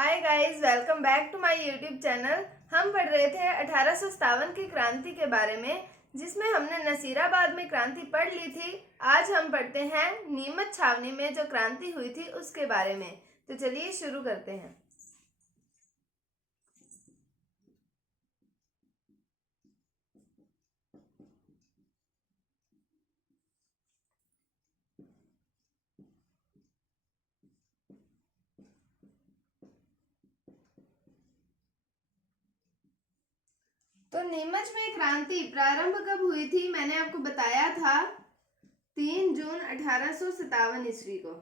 Hi guys, welcome back to my YouTube channel. हम पढ़ रहे थे 1857 की क्रांति के बारे में, जिसमें हमने नसीराबाद में क्रांति पढ़ ली थी। आज हम पढ़ते हैं नीमच छावनी में जो क्रांति हुई थी उसके बारे में। तो चलिए शुरू करते हैं। तो नीमच में क्रांति प्रारंभ कब हुई थी? मैंने आपको बताया था 3 जून 1857 ईस्वी को।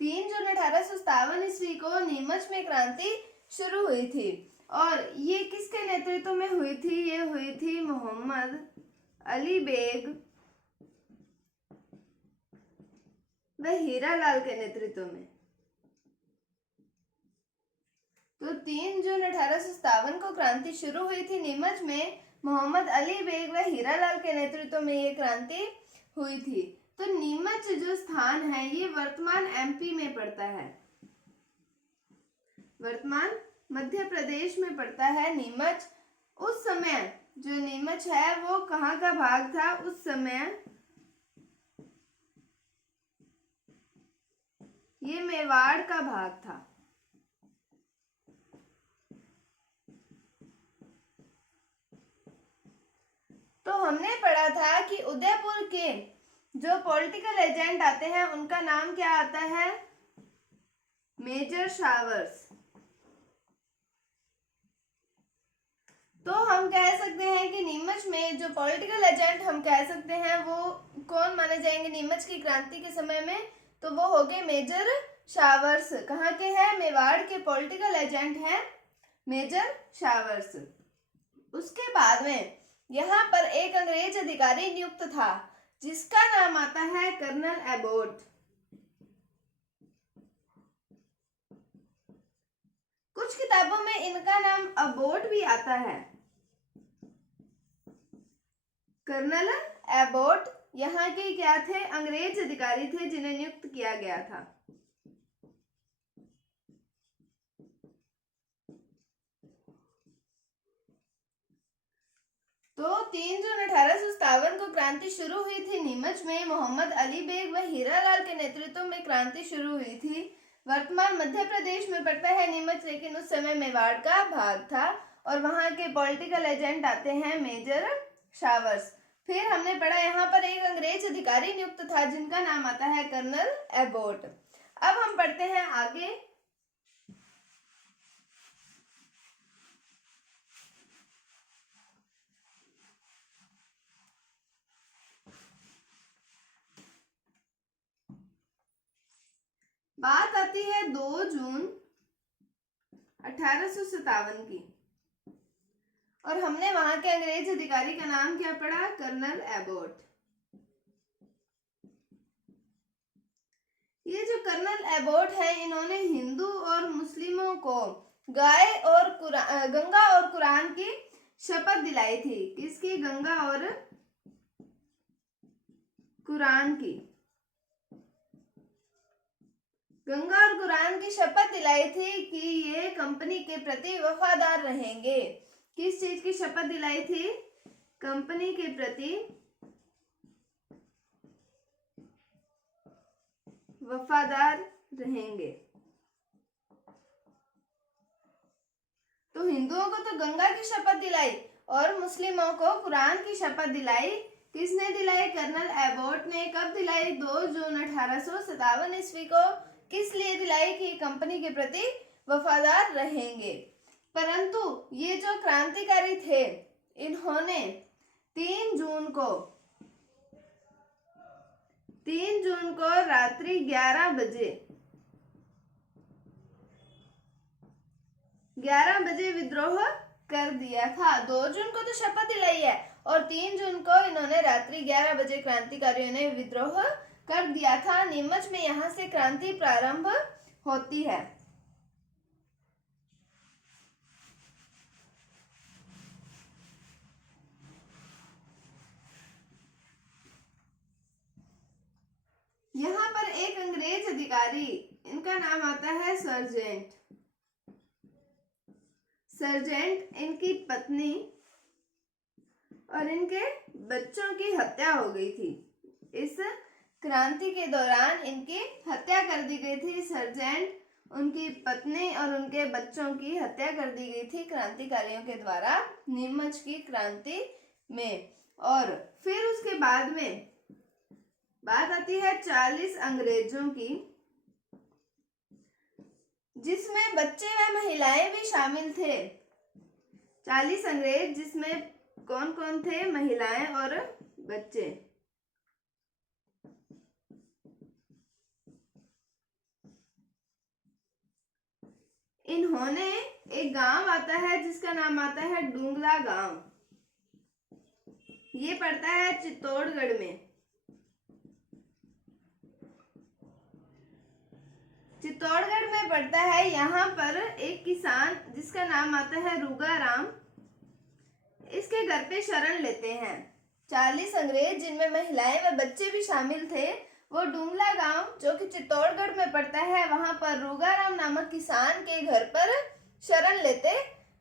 3 जून 1857 ईस्वी को नीमच में क्रांति शुरू हुई थी। और ये किसके नेतृत्व में हुई थी? ये हुई थी मोहम्मद अली बेग व हीरालाल के नेतृत्व में। तो 3 जून 1857 को क्रांति शुरू हुई थी नीमच में। मोहम्मद अली बेग व हीरालाल के नेतृत्व में ये क्रांति हुई थी। तो नीमच जो स्थान है ये वर्तमान एमपी में पड़ता है, वर्तमान मध्य प्रदेश में पड़ता है नीमच। उस समय जो नीमच है वो कहाँ का भाग था? उस समय ये मेवाड़ का भाग था। तो हमने पढ़ा था कि उदयपुर के जो पॉलिटिकल एजेंट आते हैं उनका नाम क्या आता है? Major Showers. तो हम कह सकते हैं कि नीमच में जो पॉलिटिकल एजेंट हम कह सकते हैं वो कौन माने जाएंगे नीमच की क्रांति के समय में? तो वो हो गए मेजर शावर्स। कहाँ के हैं? मेवाड़ के पॉलिटिकल एजेंट हैं मेजर शावर्स। उसके बाद में यहाँ पर एक अंग्रेज अधिकारी नियुक्त था जिसका नाम आता है कर्नल एबोट। कुछ किताबों में इनका नाम अबोट भी आता है। कर्नल एबोट यहाँ के क्या थे? अंग्रेज अधिकारी थे जिन्हें नियुक्त किया गया था। तो 3 जून 1857 को क्रांति शुरू हुई थी नीमच में। मोहम्मद अली बेग व हीरालाल के नेतृत्व में क्रांति शुरू हुई थी। वर्तमान मध्य प्रदेश में पड़ता है नीमच, लेकिन उस समय मेवाड़ का भाग था और वहां के पॉलिटिकल एजेंट आते हैं मेजर शावर्स। फिर हमने पढ़ा यहाँ पर एक अंग्रेज अधिकारी नियुक्त था जिनका नाम आता है कर्नल एबोट। अब हम पढ़ते हैं आगे। बात आती है 2 जून 1857 की, और हमने वहां के अंग्रेज अधिकारी का नाम क्या पढ़ा? Colonel Abbott. ये जो कर्नल एबोट है इन्होंने हिंदू और मुस्लिमों को गाय और गंगा और कुरान की शपथ दिलाई थी। किसकी? गंगा और कुरान की। गंगा और कुरान की शपथ दिलाई थी कि ये कंपनी के प्रति वफादार रहेंगे। किस चीज की शपथ दिलाई थी? कंपनी के प्रति वफादार रहेंगे। तो हिंदुओं को तो गंगा की शपथ दिलाई और मुस्लिमों को कुरान की शपथ दिलाई। किसने दिलाई? कर्नल एबोट ने। कब दिलाई? 2 जून 1857 ईस्वी को। किस लिए दिलाई? कि कंपनी के प्रति वफादार रहेंगे। परंतु ये जो क्रांतिकारी थे इन्होंने 3 जून को रात्रि 11 बजे विद्रोह कर दिया था। 2 जून को तो शपथ दिलाई है और 3 जून को इन्होंने रात्रि 11 बजे क्रांतिकारियों ने विद्रोह कर दिया था। नीमच में यहां से क्रांति प्रारंभ होती है। यहाँ पर एक अंग्रेज अधिकारी, इनका नाम आता है सर्जेंट। सर्जेंट, इनकी पत्नी और इनके बच्चों की हत्या हो गई थी। इस क्रांति के दौरान इनकी हत्या कर दी गई थी। सर्जेंट, उनकी पत्नी और उनके बच्चों की हत्या कर दी गई थी क्रांतिकारियों के द्वारा नीमच की क्रांति में। और फिर उसके बाद में बात आती है 40 अंग्रेजों की, जिसमें बच्चे व महिलाएं भी शामिल थे। 40 अंग्रेज, जिसमें कौन कौन थे? महिलाएं और बच्चे। इन्होंने, एक गांव आता है जिसका नाम आता है डुंगला गांव, ये पड़ता है चित्तौड़गढ़ में। चित्तौड़गढ़ में पड़ता है। यहाँ पर एक किसान जिसका नाम आता है रूगाराम, इसके घर पे शरण लेते हैं 40 अंग्रेज, जिनमें महिलाएं व बच्चे भी शामिल थे। वो डुंगला गांव जो कि चित्तौड़गढ़ में पड़ता है, वहां पर रूगाराम नामक किसान के घर पर शरण लेते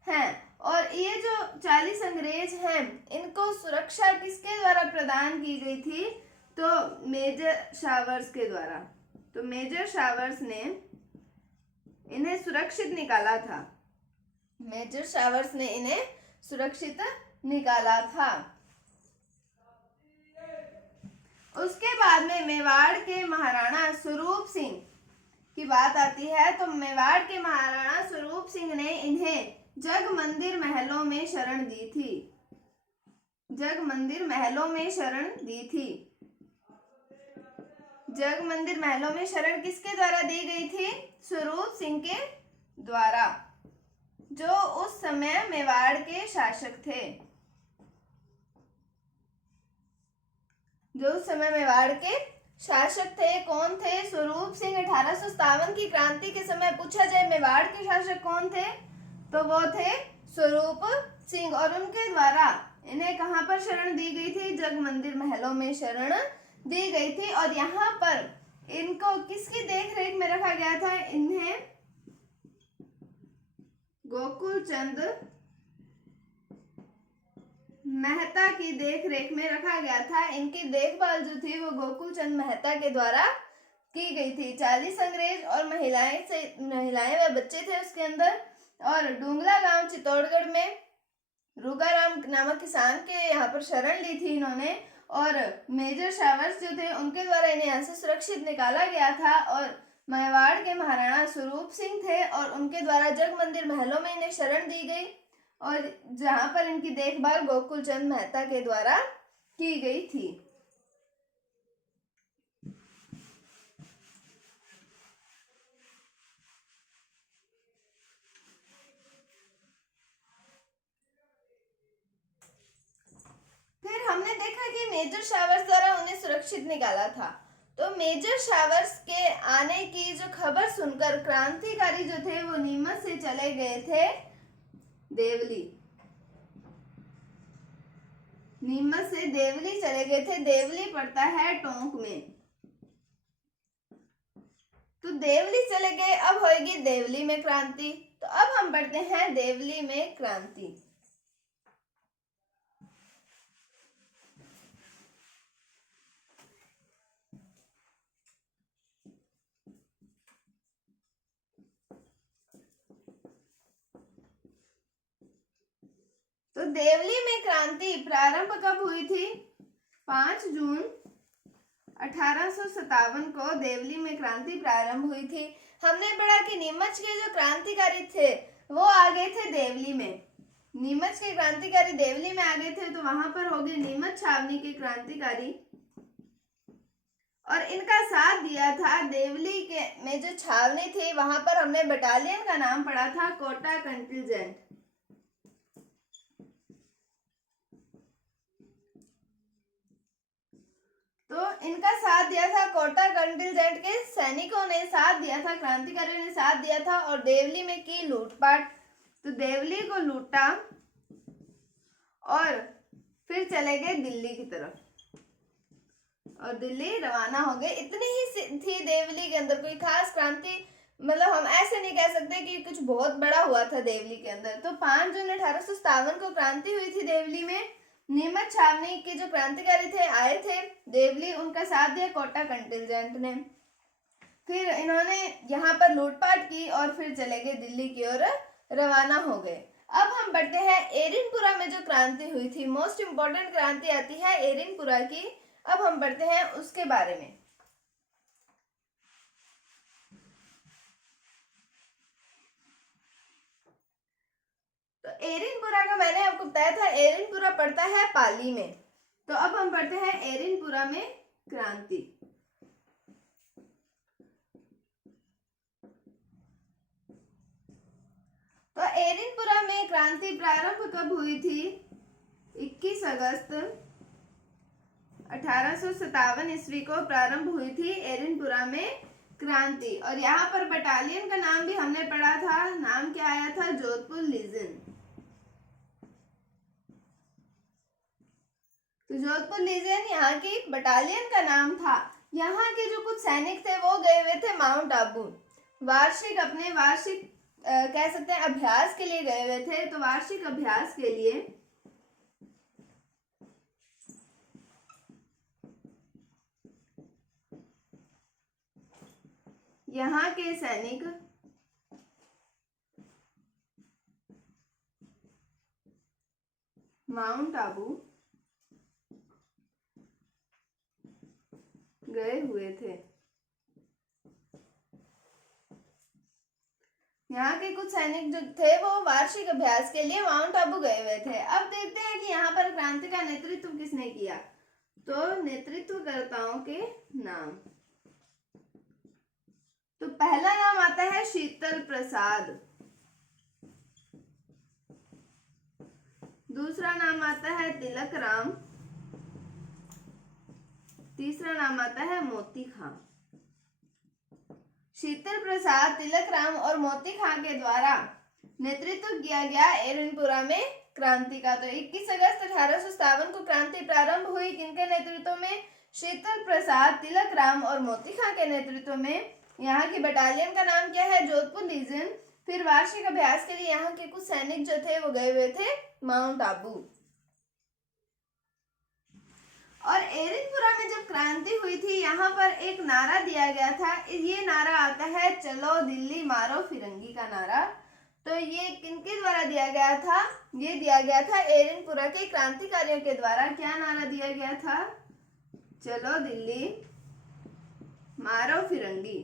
हैं। और ये जो 40 अंग्रेज हैं, इनको सुरक्षा किसके द्वारा प्रदान की गई थी? तो मेजर शावर्स के द्वारा। तो मेजर शावर्स ने इन्हें सुरक्षित निकाला था। मेजर शावर्स ने इन्हें सुरक्षित निकाला था। उसके बाद में मेवाड़ के महाराणा स्वरूप सिंह की बात आती है। तो मेवाड़ के महाराणा स्वरूप सिंह ने इन्हें जग मंदिर महलों में शरण दी थी। जग मंदिर महलों में शरण दी थी। जग मंदिर महलों में शरण किसके द्वारा दी गई थी? स्वरूप सिंह के द्वारा, जो उस समय मेवाड़ के शासक थे। जो उस समय मेवाड़ के शासक थे। कौन थे? स्वरूप सिंह। 1857 की क्रांति के समय पूछा जाए मेवाड़ के शासक कौन थे, तो वो थे स्वरूप सिंह। और उनके द्वारा इन्हें कहां पर शरण दी गई थी? जग मंदिर महलों में शरण दी गई थी। और यहाँ पर इनको किसकी देखरेख में रखा गया था? इन्हें गोकुल चंद मेहता की देखरेख में रखा गया था। इनकी देखभाल जो थी वो गोकुल चंद मेहता के द्वारा की गई थी। 40 अंग्रेज और महिलाएं व बच्चे थे उसके अंदर। और डुंगला गांव चित्तौड़गढ़ में रूगाराम नामक किसान के यहाँ पर शरण ली थी इन्होंने। और मेजर शावर्स जो थे उनके द्वारा इन्हें यहाँ से सुरक्षित निकाला गया था। और मेवाड़ के महाराणा स्वरूप सिंह थे और उनके द्वारा जग मंदिर महलों में इन्हें शरण दी गई, और जहां पर इनकी देखभाल गोकुल चंद मेहता के द्वारा की गई थी। फिर हमने देखा कि मेजर शावर्स द्वारा उन्हें सुरक्षित निकाला था। तो मेजर शावर्स के आने की जो खबर सुनकर क्रांतिकारी जो थे वो नीमच से चले गए थे देवली। नीमच से देवली चले गए थे। देवली पड़ता है टोंक में। तो देवली चले गए, अब होगी देवली में क्रांति। तो अब हम पढ़ते हैं देवली में क्रांति। तो देवली में क्रांति प्रारंभ कब हुई थी? 5 जून 1857 को देवली में क्रांति प्रारंभ हुई थी। हमने पढ़ा कि नीमच के जो क्रांतिकारी थे वो आ गए थे देवली में। नीमच के क्रांतिकारी देवली में आ गए थे, तो वहां पर हो गए नीमच छावनी के क्रांतिकारी। और इनका साथ दिया था देवली के में जो छावनी थी, वहां पर हमने बटालियन का नाम पढ़ा था कोटा कंटिजेंट। तो इनका साथ दिया था कोटा कंटिजेंट के सैनिकों ने साथ दिया था, क्रांतिकारियों ने साथ दिया था और देवली में की लूटपाट। तो देवली को लूटा और फिर चले गए दिल्ली की तरफ और दिल्ली रवाना हो गए। इतनी ही थी देवली के अंदर, कोई खास क्रांति मतलब हम ऐसे नहीं कह सकते सकते हैं कि कुछ बहुत बड़ा हुआ था देवली के अंदर। तो 5 जून 1857 को क्रांति हुई थी देवली में। नीमच छावनी के जो क्रांतिकारी थे आए थे देवली, उनका साथ दिया कोटा कंटिजेंट ने। फिर इन्होंने यहाँ पर लूटपाट की और फिर चले गए दिल्ली की ओर रवाना हो गए। अब हम बढ़ते हैं एरिनपुरा में जो क्रांति हुई थी, मोस्ट इंपोर्टेंट क्रांति आती है एरिनपुरा की। अब हम बढ़ते हैं उसके बारे में। तो एरिनपुरा का मैंने आपको बताया था, एरिनपुरा पड़ता है पाली में। तो अब हम पढ़ते हैं एरिनपुरा में क्रांति। तो एरिनपुरा में क्रांति प्रारंभ कब हुई थी? 21 अगस्त 1857 ईस्वी को प्रारंभ हुई थी एरिनपुरा में क्रांति। और यहाँ पर बटालियन का नाम भी हमने पढ़ा था, नाम क्या आया था? जोधपुर लीजन। तो जोधपुर लीजन यहाँ की बटालियन का नाम था। यहाँ के जो कुछ सैनिक थे वो गए हुए थे माउंट आबू, अपने वार्षिक कह सकते हैं अभ्यास के लिए गए हुए थे। तो वार्षिक अभ्यास के लिए यहाँ के सैनिक माउंट आबू गए हुए थे। यहाँ के कुछ सैनिक जो थे वो वार्षिक अभ्यास के लिए माउंट आबू गए हुए थे। अब देखते हैं कि यहाँ पर क्रांति का नेतृत्व किसने किया। तो नेतृत्वकर्ताओं के नाम, तो पहला नाम आता है शीतल प्रसाद, दूसरा नाम आता है तिलक राम, तीसरा नाम आता है मोती खां। शीतल प्रसाद, तिलक राम और मोती खां के द्वारा नेतृत्व किया गया एरिनपुरा में क्रांति का। तो 21 अगस्त 1857 को क्रांति प्रारंभ हुई किनके नेतृत्व में? शीतल प्रसाद, तिलक राम और मोती खां के नेतृत्व में। यहाँ की बटालियन का नाम क्या है? जोधपुर लीजन। फिर वार्षिक अभ्यास के लिए यहाँ के कुछ सैनिक जो थे वो गए हुए थे माउंट आबू। और एरिनपुरा में जब क्रांति हुई थी यहाँ पर एक नारा दिया गया था, ये नारा आता है चलो दिल्ली मारो फिरंगी का नारा। तो ये किनके द्वारा दिया गया था? ये दिया गया था एरिनपुरा के क्रांतिकारियों के द्वारा। क्या नारा दिया गया था? चलो दिल्ली मारो फिरंगी।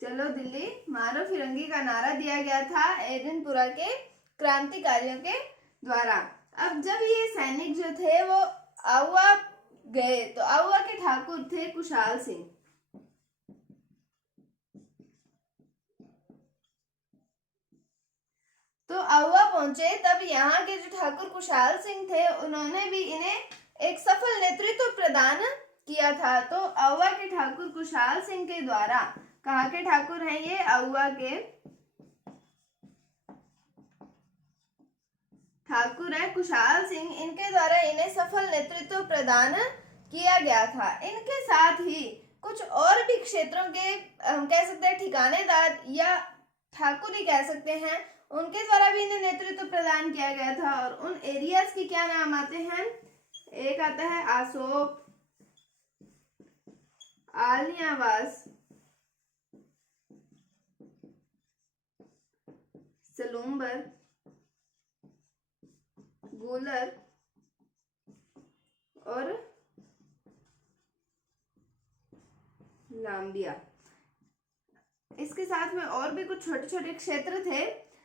चलो दिल्ली मारो फिरंगी का नारा दिया गया था एरिनपुरा के क्रांतिकारियों के द्वारा। अब जब ये सैनिक जो थे वो आउवा गए, तो आउवा के ठाकुर थे कुशाल सिंह। तो आउवा पहुंचे, तब यहाँ के जो ठाकुर कुशाल सिंह थे उन्होंने भी इन्हें एक सफल नेतृत्व प्रदान किया था। तो आउवा के ठाकुर कुशाल सिंह के द्वारा, कहाँ के ठाकुर हैं ये? आउवा के ठाकुर है कुशाल सिंह, इनके द्वारा इन्हें सफल नेतृत्व प्रदान किया गया था। इनके साथ ही कुछ और भी क्षेत्रों के हम कह सकते हैं ठिकानेदार या ठाकुर ही कह सकते हैं, उनके द्वारा भी इन्हें नेतृत्व प्रदान किया गया था। और उन एरियाज की क्या नाम आते हैं? एक आता है आसोप, आलियावास, सलूम्बर, गूलर और लांबिया। इसके साथ में और भी कुछ छोटे छोटे क्षेत्र थे,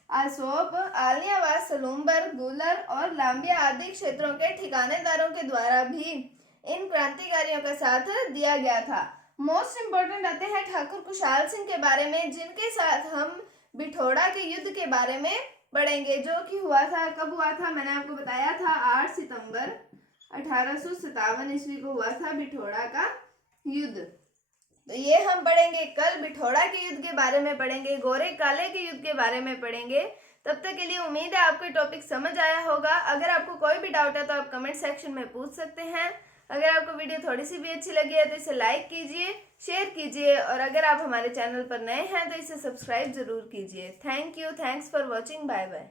आसोप, आलियावास, सलूम्बर, गूलर और लांबिया आदि क्षेत्रों के ठिकानेदारों के द्वारा भी इन क्रांतिकारियों का साथ दिया गया था। मोस्ट इंपोर्टेंट आते हैं ठाकुर कुशाल सिंह के बारे में, जिनके साथ हम बिठौड़ा के युद्ध के बारे में पढ़ेंगे, जो कि हुआ था, कब हुआ था? मैंने आपको बताया था 8 सितंबर 1857 ईस्वी को हुआ था बिठौड़ा का युद्ध। तो ये हम पढ़ेंगे कल, बिठौड़ा के युद्ध के बारे में पढ़ेंगे, गोरे काले के युद्ध के बारे में पढ़ेंगे। तब तक के लिए उम्मीद है आपको टॉपिक समझ आया होगा। अगर आपको कोई भी डाउट है तो आप कमेंट सेक्शन में पूछ सकते हैं। अगर आपको वीडियो थोड़ी सी भी अच्छी लगी है तो इसे लाइक कीजिए, शेयर कीजिए और अगर आप हमारे चैनल पर नए हैं तो इसे सब्सक्राइब जरूर कीजिए। Thank you, thanks for watching, bye bye.